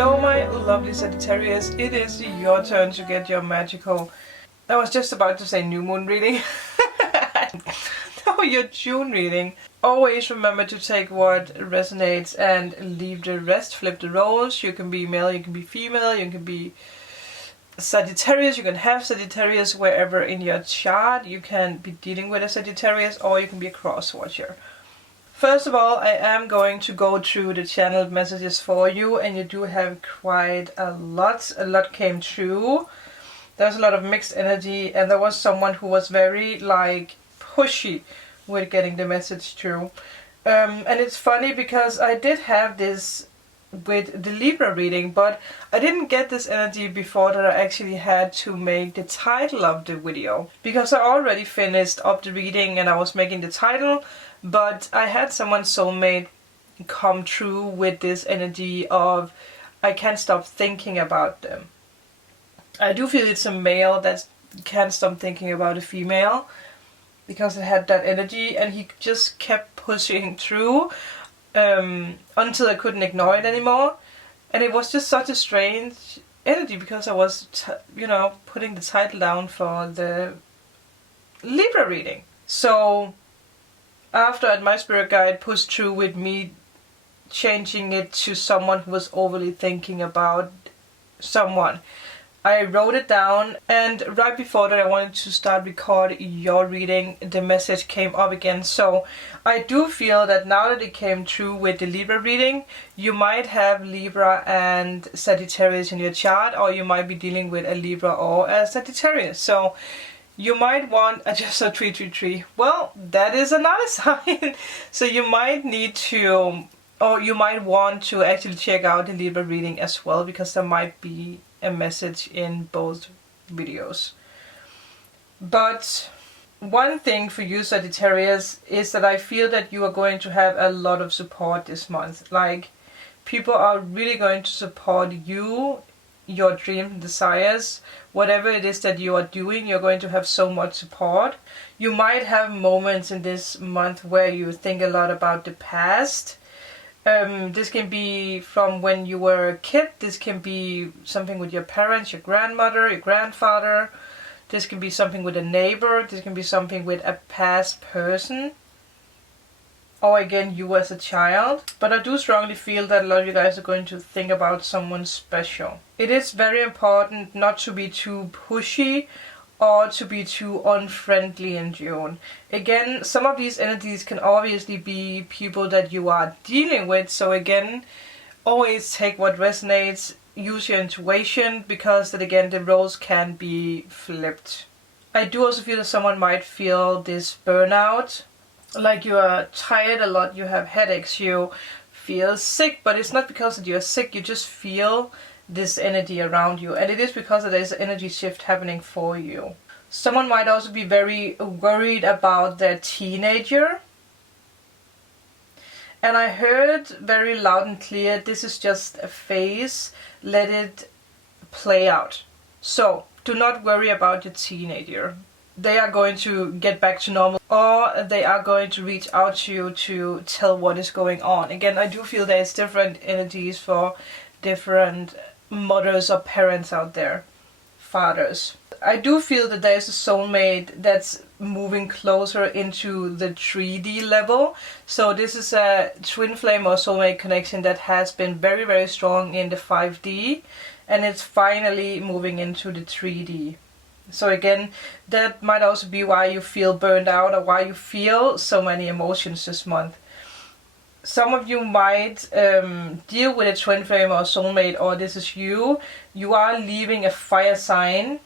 Hello my lovely Sagittarius, it is your turn to get your magical, I was just about to say new moon reading, no, your June reading. Always remember to take what resonates and leave the rest, flip the roles. You can be male, you can be female, you can be Sagittarius, you can have Sagittarius wherever in your chart. You can be dealing with a Sagittarius or you can be a cross watcher. First of all, I am going to go through the channeled messages for you, and you do have quite a lot. A lot came true. There's a lot of mixed energy, and there was someone who was very like pushy with getting the message through. And it's funny because I did have this with the Libra reading, but I didn't get this energy before that I actually had to make the title of the video, because I already finished up the reading and I was making the title. But I had someone's soulmate come through with this energy of I can't stop thinking about them. I do feel it's a male that can't stop thinking about a female, because it had that energy, and he just kept pushing through until I couldn't ignore it anymore. And it was just such a strange energy, because I was putting the title down for the Libra reading. So after my spirit guide pushed through with me changing it to someone who was overly thinking about someone, I wrote it down, and right before that I wanted to start recording your reading, the message came up again. So I do feel that now that it came through with the Libra reading, you might have Libra and Sagittarius in your chart, or you might be dealing with a Libra or a Sagittarius. So you might want just a 333. Well, that is another sign. So you might need to, or you might want to actually check out the Libra reading as well, because there might be a message in both videos. But one thing for you Sagittarius is that I feel that you are going to have a lot of support this month. Like, people are really going to support you, your dreams and desires. Whatever it is that you are doing, you're going to have so much support. You might have moments in this month where you think a lot about the past. This can be from when you were a kid. This can be something with your parents, your grandmother, your grandfather. This can be something with a neighbor. This can be something with a past person. Or again, you as a child. But I do strongly feel that a lot of you guys are going to think about someone special. It is very important not to be too pushy or to be too unfriendly in June. Again, some of these energies can obviously be people that you are dealing with. So again, always take what resonates, use your intuition, because that again, the roles can be flipped. I do also feel that someone might feel this burnout, like you are tired a lot, you have headaches, you feel sick, but it's not because that you're sick, you just feel this energy around you, and it is because there's an energy shift happening for you. Someone might also be very worried about their teenager, and I heard very loud and clear, this is just a phase, let it play out. So do not worry about your teenager. They are going to get back to normal, or they are going to reach out to you to tell what is going on. Again, I do feel there's different energies for different mothers or parents out there, fathers. I do feel that there's a soulmate that's moving closer into the 3D level. So this is a twin flame or soulmate connection that has been very, very strong in the 5D, and it's finally moving into the 3D. So again, that might also be why you feel burned out, or why you feel so many emotions this month. Some of you might deal with a twin flame or soulmate, or this is you. You are leaving a fire sign,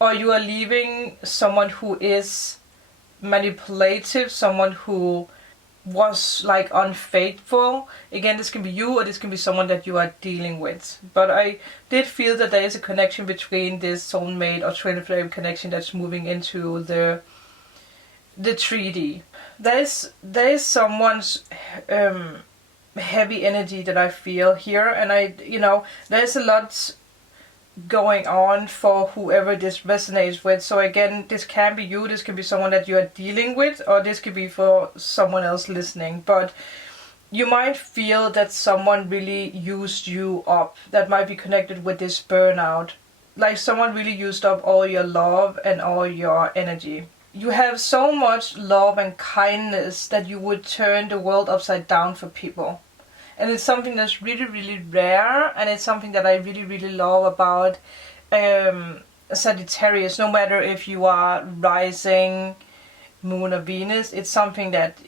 or you are leaving someone who is manipulative, someone who was like unfaithful. Again, this can be you, or this can be someone that you are dealing with. But I did feel that there is a connection between this soulmate or twin flame connection that's moving into the 3D. There is someone's heavy energy that I feel here, and there's a lot going on for whoever this resonates with. So again, this can be you, this can be someone that you are dealing with, or this could be for someone else listening. But you might feel that someone really used you up. That might be connected with this burnout. Like someone really used up all your love and all your energy. You have so much love and kindness that you would turn the world upside down for people. And it's something that's really, really rare, and it's something that I really, really love about Sagittarius. No matter if you are rising, Moon or Venus, it's something that,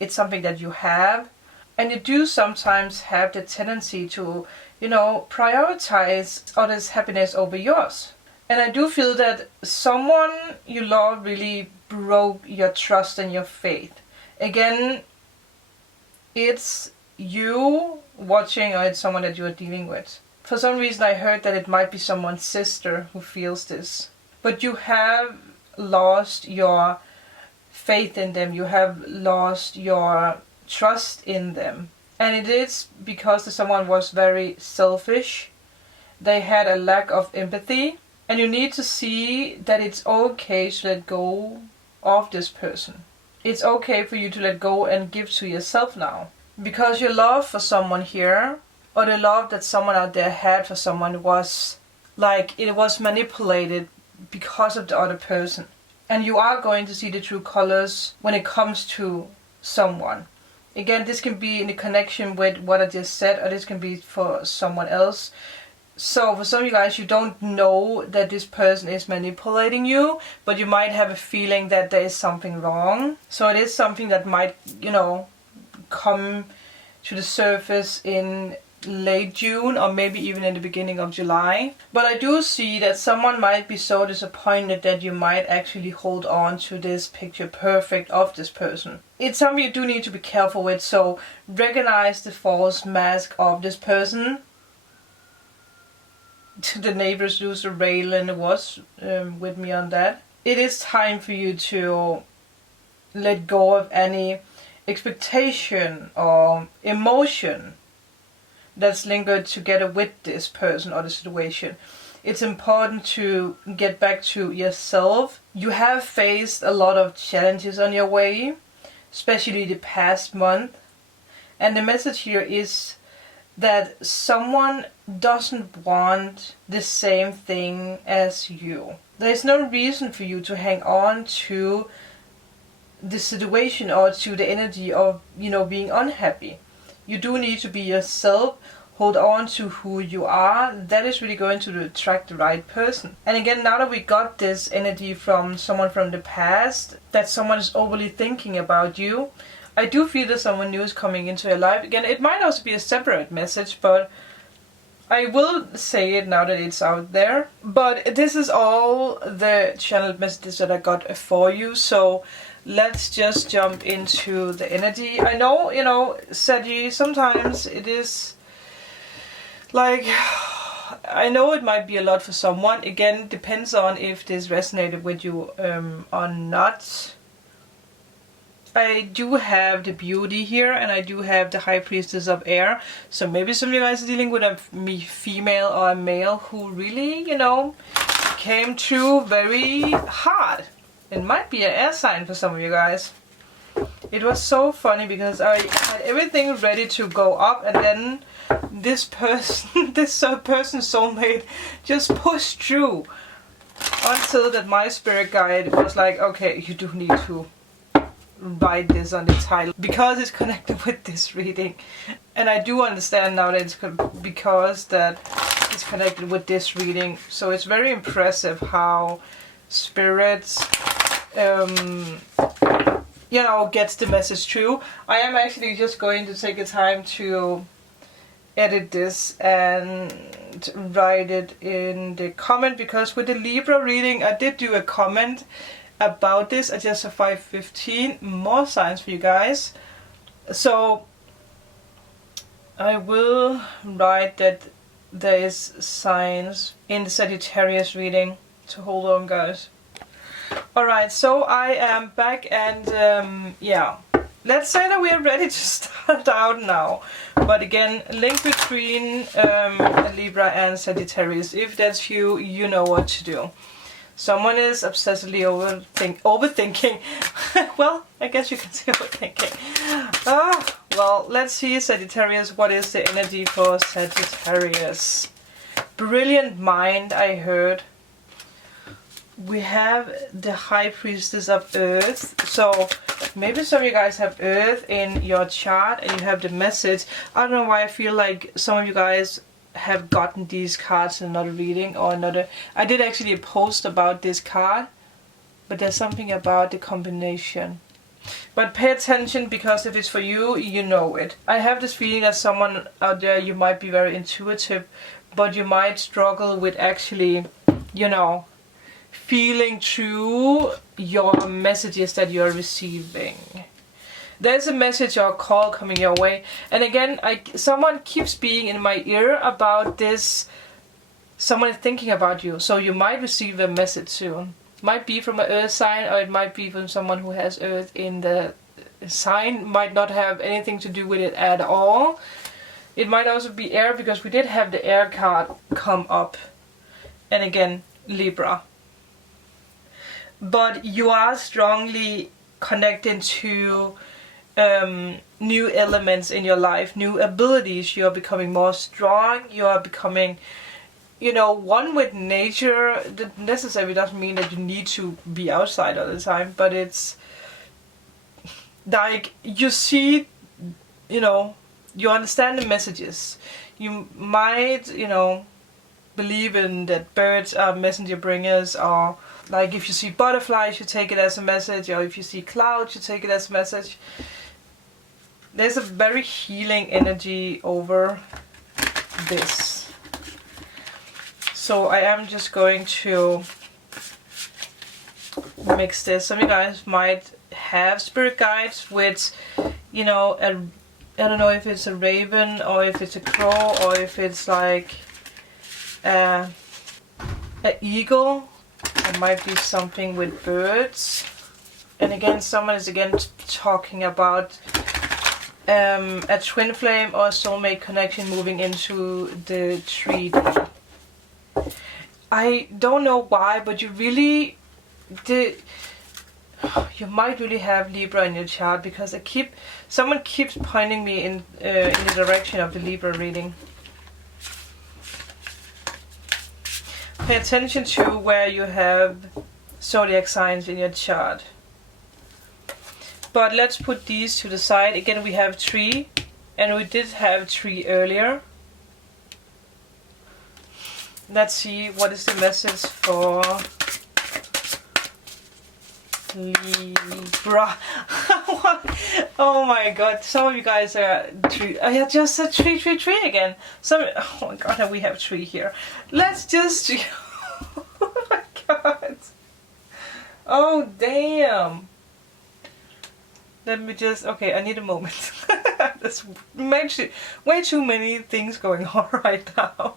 it's something that you have. And you do sometimes have the tendency to, prioritize others' happiness over yours. And I do feel that someone you love really broke your trust and your faith. Again, it's you watching, or it's someone that you are dealing with. For some reason I heard that it might be someone's sister who feels this. But you have lost your faith in them. You have lost your trust in them. And it is because someone was very selfish. They had a lack of empathy. And you need to see that it's okay to let go of this person. It's okay for you to let go and give to yourself now. Because your love for someone here, or the love that someone out there had for someone, was like it was manipulated because of the other person. And you are going to see the true colors when it comes to someone. Again, this can be in a connection with what I just said, or this can be for someone else. So for some of you guys, you don't know that this person is manipulating you, but you might have a feeling that there is something wrong. So it is something that might, come to the surface in late June, or maybe even in the beginning of July. But I do see that someone might be so disappointed that you might actually hold on to this picture perfect of this person. It's something you do need to be careful with, so recognize the false mask of this person. The neighbors used to rail and was with me on that. It is time for you to let go of any expectation or emotion that's lingered together with this person or the situation. It's important to get back to yourself. You have faced a lot of challenges on your way, especially the past month. And the message here is that someone doesn't want the same thing as you. There's no reason for you to hang on to the situation or to the energy of, being unhappy. You do need to be yourself, hold on to who you are. That is really going to attract the right person. And again, now that we got this energy from someone from the past, that someone is overly thinking about you, I do feel that someone new is coming into your life. Again, it might also be a separate message, but I will say it now that it's out there. But this is all the channeled messages that I got for you, so let's just jump into the energy. I know, Saggy, sometimes it is like, I know it might be a lot for someone. Again, depends on if this resonated with you or not. I do have the Beauty here, and I do have the High Priestess of Air. So maybe some of you guys are dealing with a female or a male who really, came through very hard. It might be an air sign for some of you guys. It was so funny because I had everything ready to go up, and then this person, person's soulmate, just pushed through until that my spirit guide was like, okay, you do need to write this on the title because it's connected with this reading. And I do understand now that it's because that it's connected with this reading. So it's very impressive how spirits gets the message through. I am actually just going to take the time to edit this and write it in the comment, because with the Libra reading I did do a comment about this. I just have 515 more signs for you guys, so I will write that there is signs in the Sagittarius reading, so hold on guys. Alright, so I am back, and let's say that we are ready to start out now. But again, link between Libra and Sagittarius. If that's you, you know what to do. Someone is obsessively overthinking. Well, I guess you can say overthinking. Well, let's see, Sagittarius, what is the energy for Sagittarius? Brilliant mind, I heard. We have the High Priestess of Earth. So maybe some of you guys have Earth in your chart and you have the message. I don't know why I feel like some of you guys have gotten these cards in another reading or another. I did actually a post about this card, but there's something about the combination. But pay attention, because if it's for you, you know it. I have this feeling that someone out there, you might be very intuitive, but you might struggle with actually, you know, feeling through your messages that you're receiving. There's a message or a call coming your way. And again, someone keeps being in my ear about this. Someone is thinking about you. So you might receive a message soon. Might be from an earth sign, or it might be from someone who has earth in the sign. Might not have anything to do with it at all. It might also be air, because we did have the air card come up. And again, Libra. But you are strongly connected to new elements in your life, new abilities. You are becoming more strong. You are becoming, you know, one with nature. That necessarily doesn't mean that you need to be outside all the time, but it's like you see, you know, you understand the messages. You might, you know, believe in that birds are messenger bringers, or like if you see butterflies, you take it as a message, or if you see clouds, you take it as a message. There's a very healing energy over this. So I am just going to mix this. Some of you guys might have spirit guides with, you know, I don't know if it's a raven, or if it's a crow, or if it's like an eagle. It might be something with birds. And again, someone is again talking about a twin flame or a soulmate connection moving into the 3D. I don't know why, but you really did. You might really have Libra in your chart, because someone keeps pointing me in the direction of the Libra reading. Pay attention to where you have zodiac signs in your chart. But let's put these to the side. Again, we have 3, and we did have 3 earlier. Let's see what is the message for Libra. Oh my god, some of you guys are 3. I just said 3, 3, 3 again. Oh my god, we have 3 here. Let's just. Oh my god. Oh damn. Let me just. Okay, I need a moment. There's way too many things going on right now.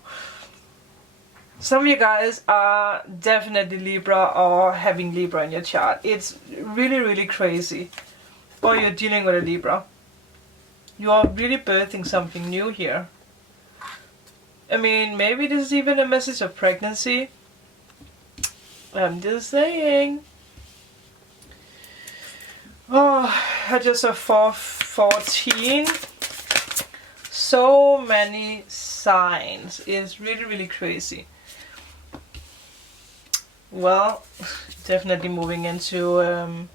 Some of you guys are definitely Libra or having Libra in your chart. It's really, really crazy. Or you're dealing with a Libra. You are really birthing something new here. I mean, maybe this is even a message of pregnancy. I'm just saying. Oh, I just saw 14. So many signs. It's really, really crazy. Well, definitely moving into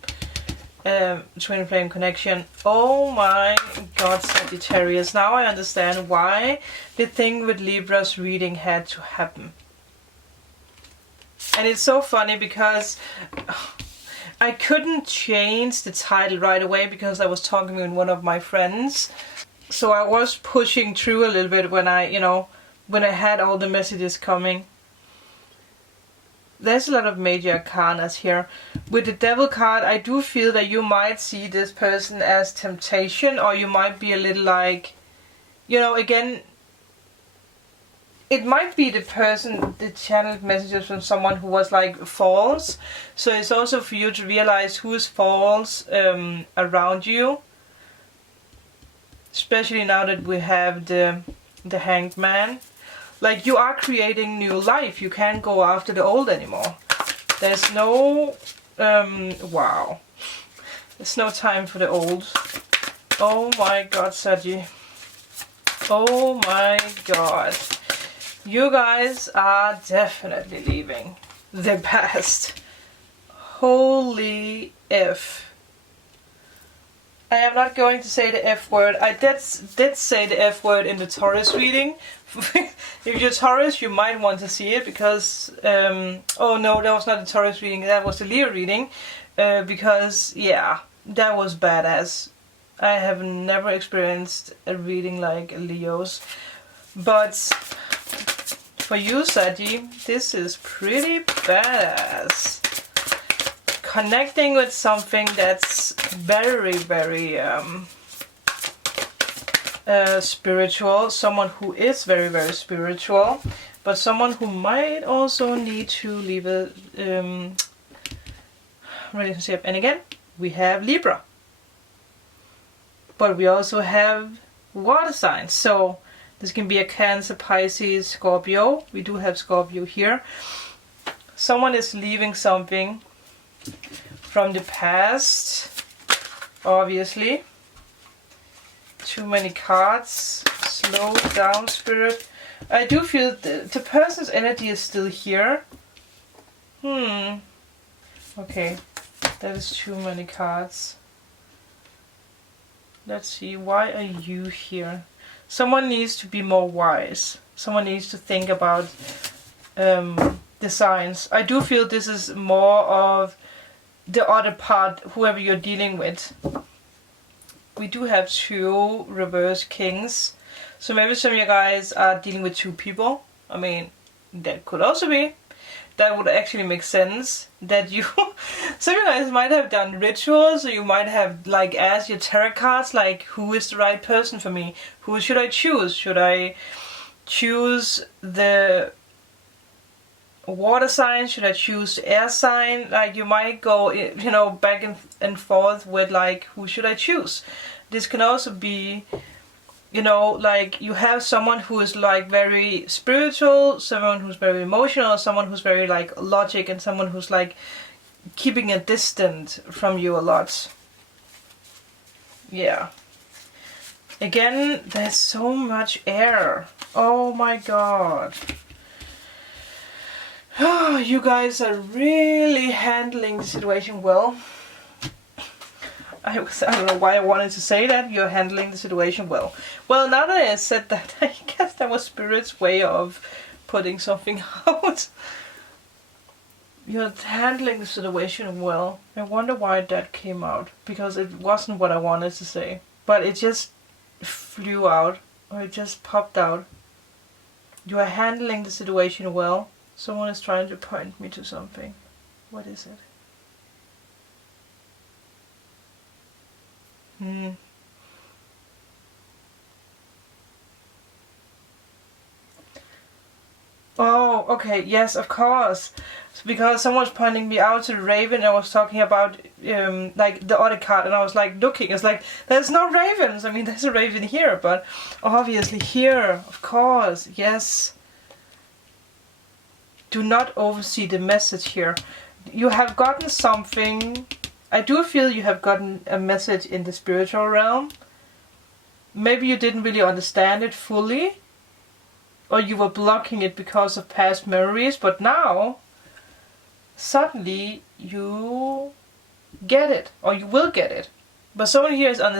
twin flame connection. Oh my god, Sagittarius. Now I understand why the thing with Libra's reading had to happen. And it's so funny because I couldn't change the title right away because I was talking with one of my friends. So I was pushing through a little bit when I had all the messages coming. There's a lot of major arcanas here. With the Devil card, I do feel that you might see this person as temptation, or you might be a little like, you know, again, it might be the person that channeled messages from someone who was like false. So it's also for you to realize who's false around you. Especially now that we have the Hanged Man. Like, you are creating new life. You can't go after the old anymore. There's no, wow. There's no time for the old. Oh my god, Saggy. Oh my god. You guys are definitely leaving the past. Holy F. I am not going to say the F word. I did say the F word in the Taurus reading. If you're Taurus, you might want to see it because... oh no, that was not the Taurus reading, that was the Leo reading. Because, yeah, that was badass. I have never experienced a reading like Leo's. But for you, Saggy, this is pretty badass. Connecting with something that's very, very spiritual. Someone who is very, very spiritual. But someone who might also need to leave a relationship. And again, we have Libra. But we also have water signs. So this can be a Cancer, Pisces, Scorpio. We do have Scorpio here. Someone is leaving something from the past, obviously. Too many cards. Slow down, Spirit. I do feel the person's energy is still here. Okay, that is too many cards. Let's see, why are you here? Someone needs to be more wise. Someone needs to think about the signs. I do feel this is more of the other part, whoever you're dealing with. We do have 2 reverse kings. So maybe some of you guys are dealing with 2 people. I mean, that could also be. That would actually make sense. That you... some of you guys might have done rituals, or you might have like asked your tarot cards, like, who is the right person for me? Who should I choose? Should I choose the water sign? Should I choose the air sign? Like, you might go, you know, back and forth with like, who should I choose? This can also be, you know, like you have someone who is like very spiritual, someone who's very emotional, someone who's very like logic, and someone who's like keeping a distance from you a lot. Yeah. Again, there's so much air. Oh my god. You guys are really handling the situation well. I don't know why I wanted to say that. You're handling the situation well. Well, now that I said that, I guess that was Spirit's way of putting something out. You're handling the situation well. I wonder why that came out. Because it wasn't what I wanted to say. But it just flew out. Or it just popped out. You are handling the situation well. Someone is trying to point me to something. What is it? Oh, okay, yes, of course. Because someone was pointing me out to the raven. I was talking about like the other card, and I was like looking. It's like, there's no ravens. I mean, there's a raven here, but obviously here, of course, yes. Do not oversee the message here. You have gotten something. I do feel you have gotten a message in the spiritual realm. Maybe you didn't really understand it fully. Or you were blocking it because of past memories. But now, suddenly, you get it. Or you will get it. But someone here is or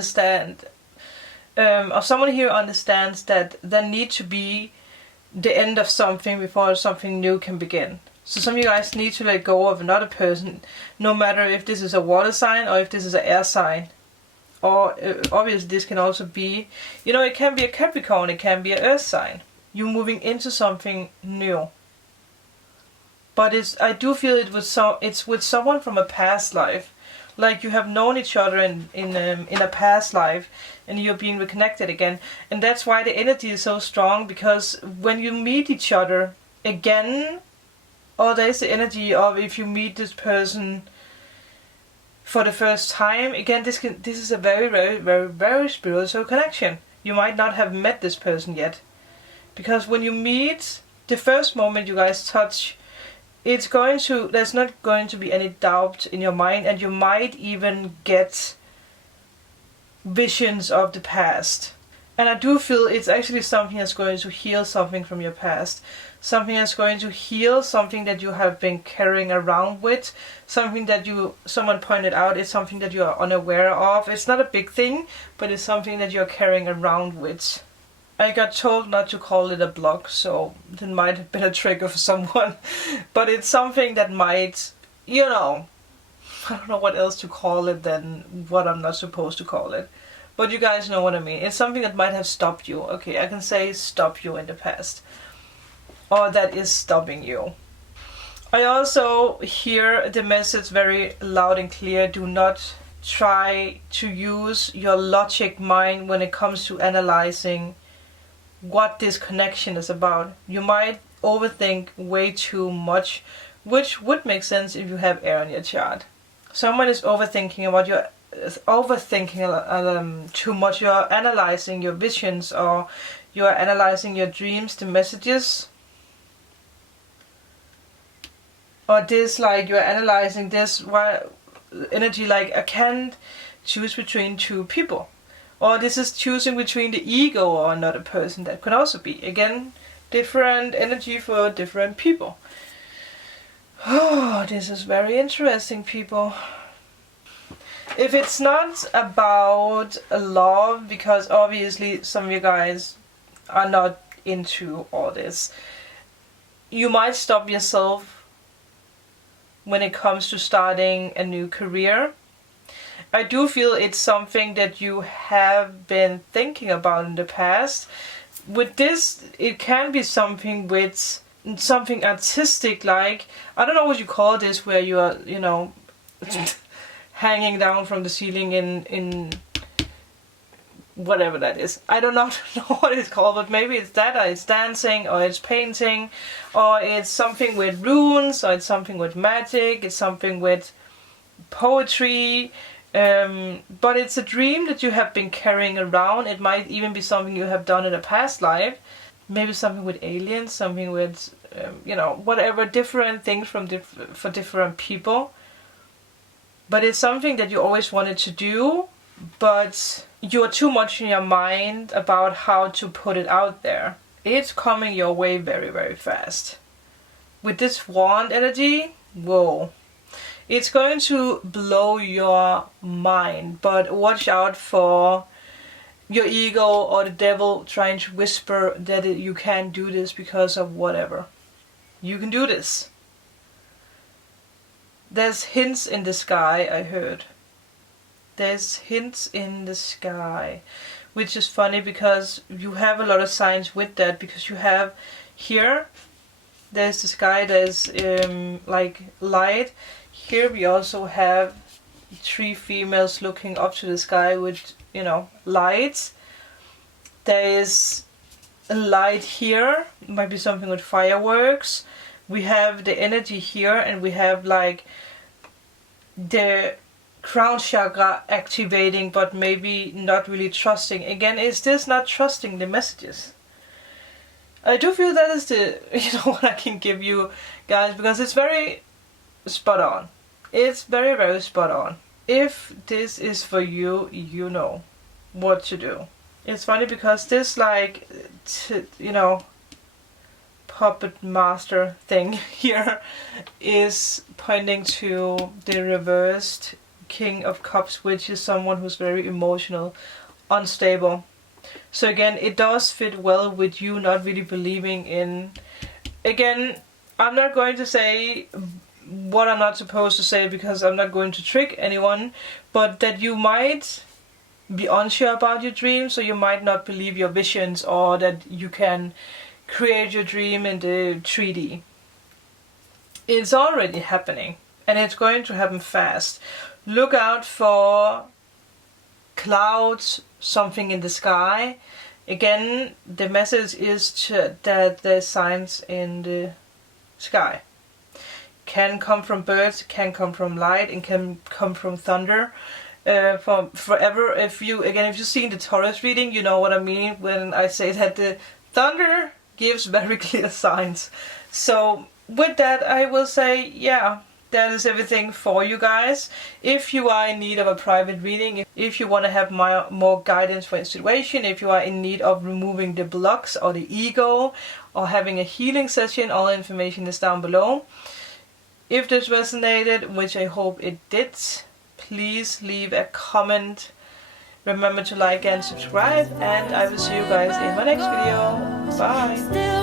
someone here understands that there needs to be the end of something before something new can begin. So some of you guys need to let go of another person, no matter if this is a water sign or if this is an air sign. Or obviously this can also be, you know, it can be a Capricorn, it can be an earth sign. You're moving into something new. But I do feel it's with someone from a past life. Like you have known each other in a past life, and you're being reconnected again. And that's why the energy is so strong, because when you meet each other again, or there's the energy of if you meet this person for the first time, again, this is a very, very, very, very spiritual connection. You might not have met this person yet. Because when you meet, the first moment you guys touch, there's not going to be any doubt in your mind, and you might even get visions of the past. And I do feel it's actually something that's going to heal something from your past. Something that's going to heal something that you have been carrying around with. Something that someone pointed out is something that you are unaware of. It's not a big thing, but it's something that you're carrying around with. I got told not to call it a block, so it might have been a trigger for someone. But it's something that might, you know, I don't know what else to call it than what I'm not supposed to call it. But you guys know what I mean. It's something that might have stopped you. Okay, I can say stop you in the past. Or that is stopping you. I also hear the message very loud and clear. Do not try to use your logic mind when it comes to analyzing what this connection is about. You might overthink way too much, which would make sense if you have air in your chart. Someone is overthinking too much. You're analyzing your visions, or you're analyzing your dreams, the messages. Or this, like, you're analyzing this energy, like, I can't choose between two people. Or this is choosing between the ego or another person. That could also be. Again, different energy for different people. Oh, this is very interesting, people. If it's not about love, because obviously some of you guys are not into all this, you might stop yourself when it comes to starting a new career. I do feel it's something that you have been thinking about in the past. With this, it can be something with something artistic, like, I don't know what you call this, where you are, you know, hanging down from the ceiling in whatever that is. I do not know what it's called, but maybe it's that, or it's dancing, or it's painting, or it's something with runes, or it's something with magic, it's something with poetry. But it's a dream that you have been carrying around. It might even be something you have done in a past life. Maybe something with aliens, something with, you know, whatever, different things for different people. But it's something that you always wanted to do, but you're too much in your mind about how to put it out there. It's coming your way very, very fast. With this wand energy, whoa. It's going to blow your mind, but watch out for your ego or the devil trying to whisper that you can't do this because of whatever. You can do this. There's hints in the sky, I heard. There's hints in the sky, which is funny because you have a lot of signs with that, because you have here, there's the sky, there's like light. Here we also have 3 females looking up to the sky with, you know, lights. There is a light here, might be something with fireworks. We have the energy here, and we have like the crown chakra activating, but maybe not really trusting. Again, is this not trusting the messages? I do feel that is the, you know, what I can give you guys, because it's very spot on. It's very, very spot on. If this is for you, you know what to do. It's funny because this, like, you know, puppet master thing here is pointing to the reversed King of Cups, which is someone who's very emotional, unstable. So again, it does fit well with you not really believing in... Again, I'm not going to say what I'm not supposed to say because I'm not going to trick anyone, but that you might be unsure about your dreams, so you might not believe your visions, or that you can create your dream in the 3D. It's already happening, and it's going to happen fast. Look out for clouds, something in the sky. Again, the message is that there's signs in the sky. Can come from birds, can come from light, and can come from thunder. From forever, if you've seen the Taurus reading, you know what I mean when I say that the thunder gives very clear signs. So with that, I will say, yeah, that is everything for you guys. If you are in need of a private reading, if you want to have more guidance for a situation, if you are in need of removing the blocks or the ego, or having a healing session, all information is down below. If this resonated, which I hope it did, please leave a comment. Remember to like and subscribe, and I will see you guys in my next video. Bye!